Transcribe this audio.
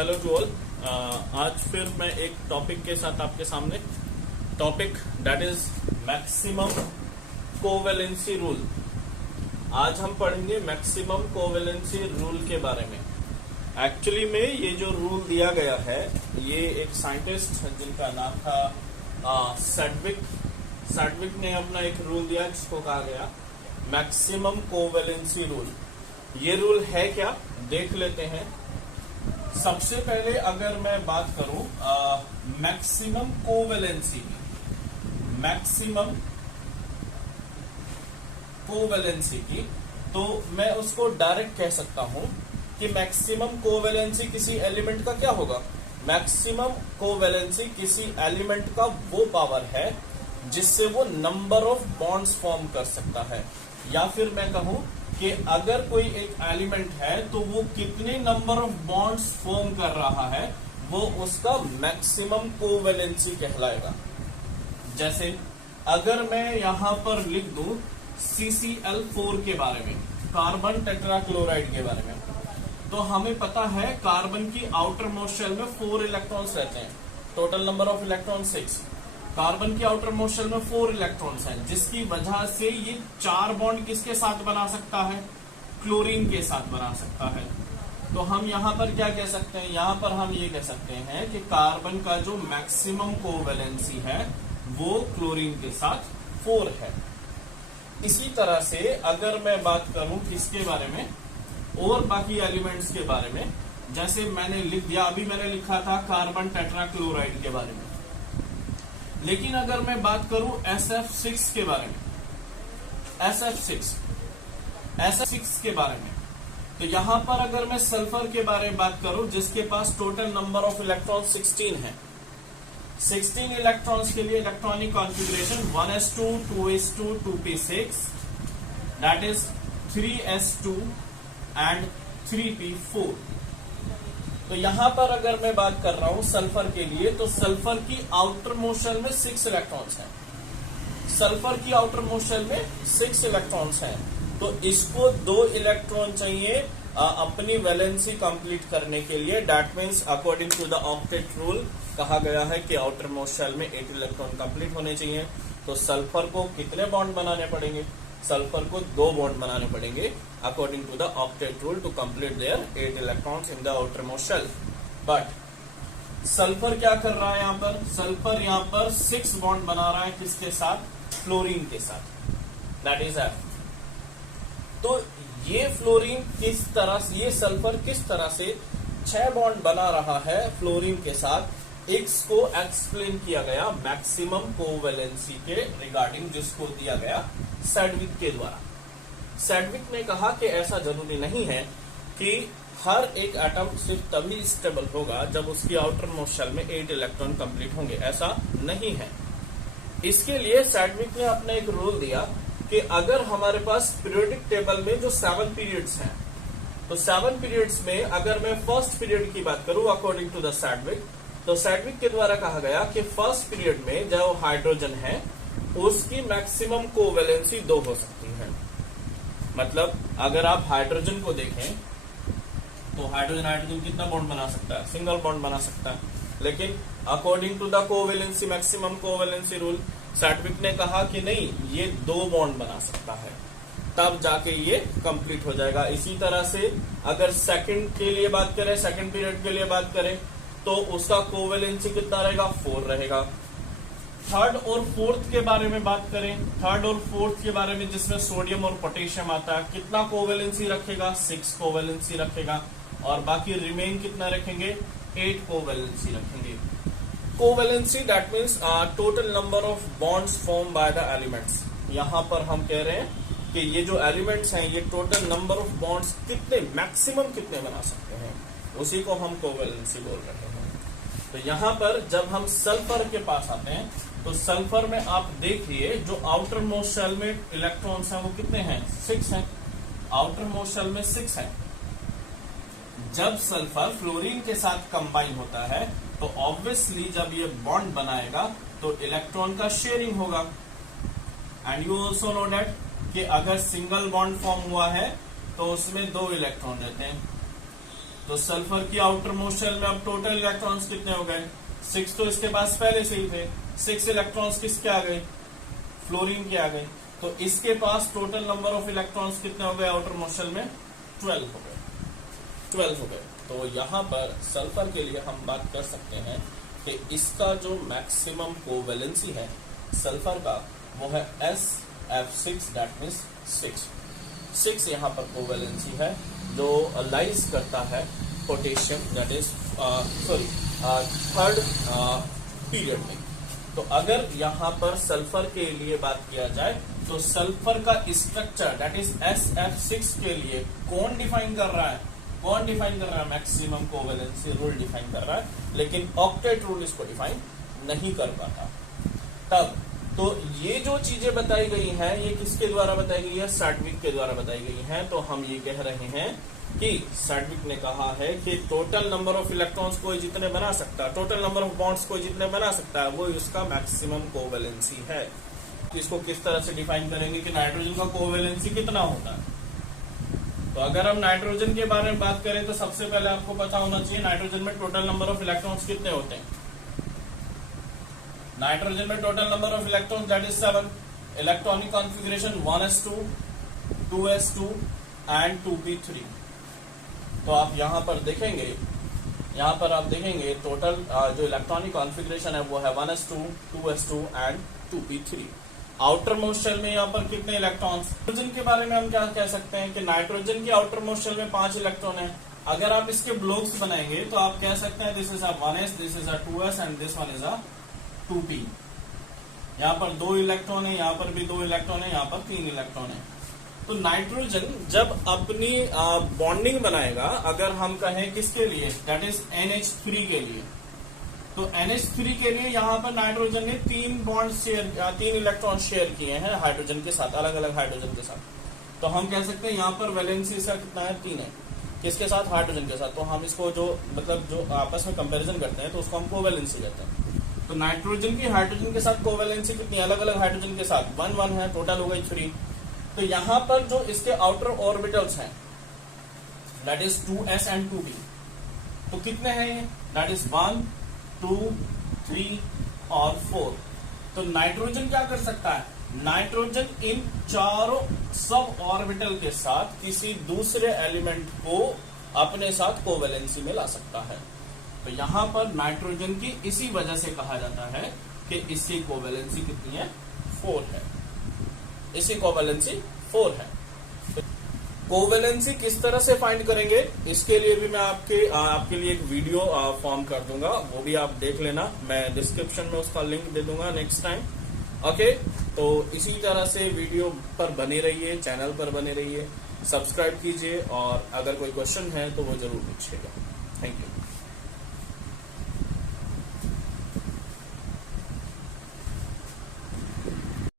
Hello to all. आज फिर मैं एक टॉपिक के साथ आपके सामने, topic that is maximum covalency rule. आज हम पढ़ेंगे मैक्सिमम कोवेलेंसी रूल के बारे में। एक्चुअली में ये जो रूल दिया गया है, ये एक साइंटिस्ट जिनका नाम था सैडविक ने अपना एक रूल दिया जिसको कहा गया मैक्सिमम कोवेलेंसी रूल। ये रूल है क्या, देख लेते हैं। सबसे पहले अगर मैं बात करूं मैक्सिमम कोवेलेंसी की, मैक्सिमम कोवेलेंसी की, तो मैं उसको डायरेक्ट कह सकता हूं कि मैक्सिमम कोवेलेंसी किसी एलिमेंट का क्या होगा। मैक्सिमम कोवेलेंसी किसी एलिमेंट का वो पावर है जिससे वो नंबर ऑफ बॉन्ड्स फॉर्म कर सकता है। या फिर मैं कहूं कि अगर कोई एक एलिमेंट है तो वो कितने नंबर ऑफ बॉन्ड्स फॉर्म कर रहा है, वो उसका मैक्सिमम कोवेलेंसी कहलाएगा। जैसे अगर मैं यहां पर लिख दूं CCl4 के बारे में, कार्बन टेट्राक्लोराइड के बारे में, तो हमें पता है कार्बन की आउटर मोस्ट शेल में 4 इलेक्ट्रॉन्स रहते हैं, total number of electron 6। Carbon की आउटर मोस्ट शेल में 4 इलेक्ट्रॉन्स हैं, जिसकी वजह से ये 4 बॉन्ड किसके साथ बना सकता है, क्लोरीन के साथ बना सकता है। तो हम यहां पर क्या कह सकते हैं, यहां पर हम ये कह सकते हैं कि कार्बन का जो मैक्सिमम कोवेलेंसी है वो क्लोरीन के साथ 4 है। इसी तरह से अगर मैं बात करूं किसके बारे में, और बाकी एलिमेंट्स के बारे में, जैसे मैंने लिख दिया, अभी मैंने लिखा था कार्बन टेट्राक्लोराइड के बारे में। लेकिन अगर मैं बात करूं SF6 के बारे में, SF6 के बारे में, तो यहां पर अगर मैं सल्फर के बारे में बात करूं जिसके पास टोटल नंबर ऑफ इलेक्ट्रॉन 16 है, 16 इलेक्ट्रॉन्स के लिए electronic configuration 1s2 2s2 2p6, that is 3s2 and 3p4। तो यहां पर अगर मैं बात कर रहा हूं सल्फर के लिए, तो सल्फर की आउटर मोस्ट शेल में 6 इलेक्ट्रॉन्स हैं, सल्फर की आउटर मोस्ट शेल में 6 इलेक्ट्रॉन्स हैं। तो इसको 2 इलेक्ट्रॉन चाहिए अपनी वैलेंसी कंप्लीट करने के लिए। That means according to the octet rule कहा गया है कि आउटर मोस्ट शेल में 8 इलेक्ट्रॉन कंप्लीट होने चाहिए। तो सल्फर को कितने बॉन्ड बनाने पड़ेंगे, सल्फर को 2 बॉन्ड बनाने पड़ेंगे according to the octet rule to complete their 8 electrons in the outermost shell. But sulphur क्या कर रहा है, यहां पर सल्फर यहां पर 6 बॉन्ड बना रहा है, किसके साथ, फ्लोरीन के साथ, दैट इज F। तो ये फ्लोरीन किस तरह से, ये सल्फर किस तरह से 6 बॉन्ड बना रहा है फ्लोरीन के साथ, इसको एक्सप्लेन किया गया मैक्सिमम कोवेलेंसी के रिगार्डिंग, जिसको दिया गया सैडविक के द्वारा। सैडविक ने कहा कि ऐसा जरूरी नहीं है कि हर एक एटम सिर्फ तभी स्टेबल होगा जब उसकी आउटर मोस्ट शेल में 8 इलेक्ट्रॉन कंप्लीट होंगे, ऐसा नहीं है। इसके लिए सैडविक ने अपना एक रूल दिया कि अगर हमारे पास पीरियोडिक टेबल में जो 7 पीरियड्स हैं, तो 7 पीरियड्स में अगर मैं फर्स्ट पीरियड की बात करूं अकॉर्डिंग टू द सैडविक, तो सैडविक के द्वारा कहा गया कि फर्स्ट पीरियड में जो हाइड्रोजन है उसकी मैक्सिमम कोवेलेंसी 2 हो सकती है। मतलब अगर आप हाइड्रोजन को देखें तो हाइड्रोजन कितना बॉन्ड बना सकता है, सिंगल बॉन्ड बना सकता है। लेकिन according to the covalency maximum covalency rule Sidgwick ने कहा कि नहीं, ये 2 बॉन्ड बना सकता है, तब जाके ये कंप्लीट हो जाएगा। इसी तरह से अगर सेकंड के लिए बात करें, सेकंड पीरियड के लिए बात करें, तो उसका कोवेलेंसी कितना रहेगा, 4 रहेगा। थर्ड और फोर्थ के बारे में बात करें, थर्ड और फोर्थ के बारे में जिसमें सोडियम और पोटेशियम आता है, कितना कोवेलेंसी रखेगा, 6 कोवेलेंसी रखेगा। और बाकी रिमेन कितना रखेंगे, 8 कोवेलेंसी रखेंगे। Covalency that means total number of bonds form by the elements. यहां पर हम कह रहे हैं कि ये जो एलिमेंट्स हैं ये टोटल नंबर ऑफ बॉन्ड्स कितने, मैक्सिमम कितने बना सकते हैं, उसी को हम कोवेलेंसी बोल रहे हैं। तो यहां पर जब हम सल्फर के पास आते हैं, तो सल्फर में आप देखिए जो आउटर मोस्ट शेल में इलेक्ट्रॉन्स हैं वो कितने हैं, 6 हैं, आउटर मोस्ट शेल में 6 हैं। जब सल्फर फ्लोरीन के साथ कंबाइन होता है तो ऑब्वियसली जब ये बॉन्ड बनाएगा तो इलेक्ट्रॉन का शेयरिंग होगा। And you also know that कि अगर सिंगल बॉन्ड फॉर्म हुआ है तो उसमें 2 इलेक्ट्रॉन रहते हैं। तो सल्फर की आउटर मोस्ट शेल में अब टोटल इलेक्ट्रॉन्स कितने हो गए? 6 तो इसके पास पहले से ही थे। 6 इलेक्ट्रॉन्स किसके आ गए? फ्लोरीन के आ गए। तो इसके पास टोटल नंबर ऑफ इलेक्ट्रॉन्स कितने हो गए आउटर मोस्ट शेल में? 12 हो गए। 12 हो गए। तो यहाँ पर सल्फर के लिए हम बात कर सकते हैं कि इसका जो मैक्सिमम कोवेलेंसी है सल्फर का वो है SF6, दैट मीन्स 6 यहाँ पर कोवेलेंसी है जो लाइज करता है potassium, that is third period में। तो अगर यहाँ पर सल्फर के लिए बात किया जाए तो सल्फर का स्ट्रक्चर दैट इज SF6 के लिए कौन डिफाइन कर रहा है? कौन डिफाइन कर रहा है? मैक्सिमम कोवेलेंसी रूल डिफाइन कर रहा है, लेकिन ऑक्टेट रूल इसको डिफाइन नहीं कर पाता। तब तो ये जो चीजें बताई गई हैं ये किसके द्वारा बताई गई है? सैडविक के द्वारा बताई गई हैं। तो हम ये कह रहे हैं कि सैडविक ने कहा है कि टोटल नंबर ऑफ इलेक्ट्रॉन्स कोई जितने बना सकता है, टोटल नंबर ऑफ बॉन्ड्स कोई जितने बना सकता है, वो इसका मैक्सिमम कोवेलेंसी है। इसको किस तरह से डिफाइन करेंगे कि नाइट्रोजन का कोवेलेंसी कितना होता है? तो अगर हम नाइट्रोजन के बारे में बात करें तो सबसे पहले आपको पता होना चाहिए नाइट्रोजन में टोटल नंबर ऑफ इलेक्ट्रॉन्स कितने होते हैं। नाइट्रोजन में total number of electrons that is 7। Electronic configuration 1s2, 2s2 and 2p3। तो आप यहाँ पर देखेंगे टोटल जो इलेक्ट्रॉनिक कॉन्फ़िगरेशन है वो है 1s2, 2s2 and 2p3। Outer most shell में यहाँ पर कितने इलेक्ट्रॉन्स? नाइट्रोजन के बारे में हम क्या कह सकते हैं कि नाइट्रोजन की आउटर मोस्ट शेल में 5 इलेक्ट्रॉन है। अगर आप इसके ब्लॉक्स बनाएंगे तो आप कह सकते हैं this is a 1s, this is a 2s and this one is a 2p। यहाँ पर 2 इलेक्ट्रॉन है, यहाँ पर भी 2 इलेक्ट्रॉन है, यहाँ पर 3 इलेक्ट्रॉन है। तो नाइट्रोजन जब अपनी बॉन्डिंग बनाएगा, अगर हम कहें किसके लिए, दैट इज NH3 के लिए, तो NH3 के लिए यहाँ पर नाइट्रोजन ने 3 इलेक्ट्रॉन शेयर किए हैं हाइड्रोजन के साथ, अलग अलग हाइड्रोजन के साथ। तो हम कह सकते हैं यहाँ पर वैलेंसी इसका कितना है? 3 है। किसके साथ? हाइड्रोजन के साथ। तो हम इसको जो आपस में कंपैरिजन करते हैं तो उसको हम कोवैलेंसी कहते हैं। तो नाइट्रोजन की हाइड्रोजन के साथ कोवैलेंसी कितनी? अलग अलग हाइड्रोजन के साथ 1 है, टोटल हो गई 3। तो यहाँ पर जो इसके आउटर ऑर्बिटल्स हैं that is 2s and 2p, तो कितने हैं ये? दैट इज 1, 2, 3 और 4। तो नाइट्रोजन क्या कर सकता है? नाइट्रोजन इन चारों सब ऑर्बिटल के साथ किसी दूसरे एलिमेंट को अपने साथ कोवैलेंसी में ला सकता है। तो यहां पर नाइट्रोजन की इसी वजह से कहा जाता है कि इसकी कोवैलेंसी कितनी है? 4 है। इसकी कोवैलेंसी 4 है। कोवैलेंसी किस तरह से फाइंड करेंगे इसके लिए भी मैं आपके लिए एक वीडियो फॉर्म कर दूंगा, वो भी आप देख लेना। मैं डिस्क्रिप्शन में उसका लिंक दे दूंगा नेक्स्ट टाइम। ओके, तो इसी तरह से वीडियो पर बने रहिए, चैनल पर बने रहिए, सब्सक्राइब कीजिए और अगर कोई क्वेश्चन है तो वो जरूर पूछिएगा। Thank you.